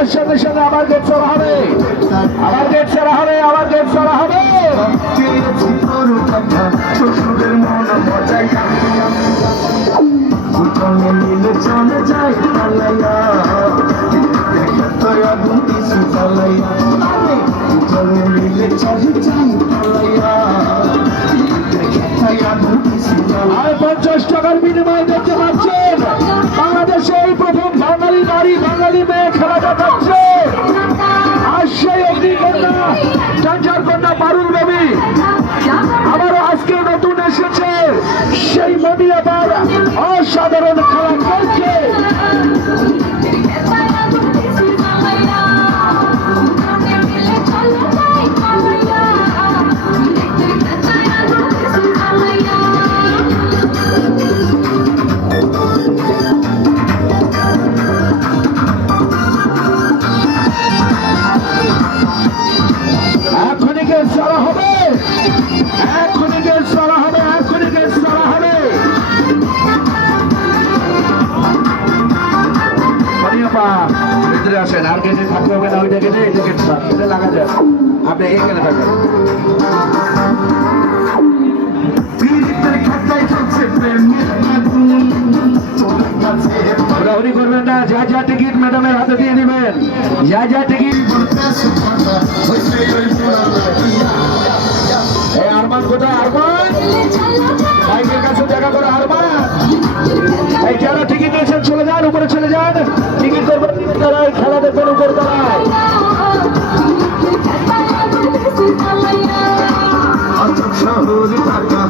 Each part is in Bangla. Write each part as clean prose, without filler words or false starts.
আমার সাথে সাথে আমার গেট ছাড়া হবে, আমার গেট ছাড়া হবে, আমার গেট ছাড়া হবে। শ্বশুরের মন মজায় মিলে চলে যায় পালাইয়া আগুন কিছু জ্বালাইয়া চলে মিলে চলে যাই পালাইয়া আগুন কিছু আর 50 টাকার বিনিময়ে দেখতে পাচ্ছেন বাংলাদেশে এই প্রথম বাঙালি নারী বাঙালি মেয়ে খেলা দেখাচ্ছে। আর সেই অগ্নিকন্যা ডাঞ্জার কন্যা পারুল দেবী আবারও আজকে নতুন এসেছে, সেই মনি আবার অসাধারণ খেলা করছে। এখনই গেট ছাড়া হবে, এখনই গেট ছাড়া হবে, এখনই গেট ছাড়া হবে। ভিতরে আসেন, আর গেটে থাকতে হবে না, ওইটা গেটে এটা গেট এটা লাগা যায়, আপনি এখানে থাকেন। ঘোরাঘুরি করবেন না, যা যা টিকিট ম্যাডামের হাতে দিয়ে দিবেন, যা যা টিকিট। আরমান কোথায়? আরমান বাইকের কাছে দেখা করে। আরমান এই যারা টিকিট নিয়েছেন চলে যান, উপরে চলে যান, টিকিট করবেন তারাই, খেলা দেখবেন উপর তারায়। শহর ঢাকা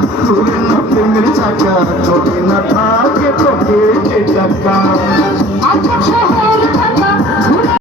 প্রেমের চাকা যদি না থাকে তোকে টাকা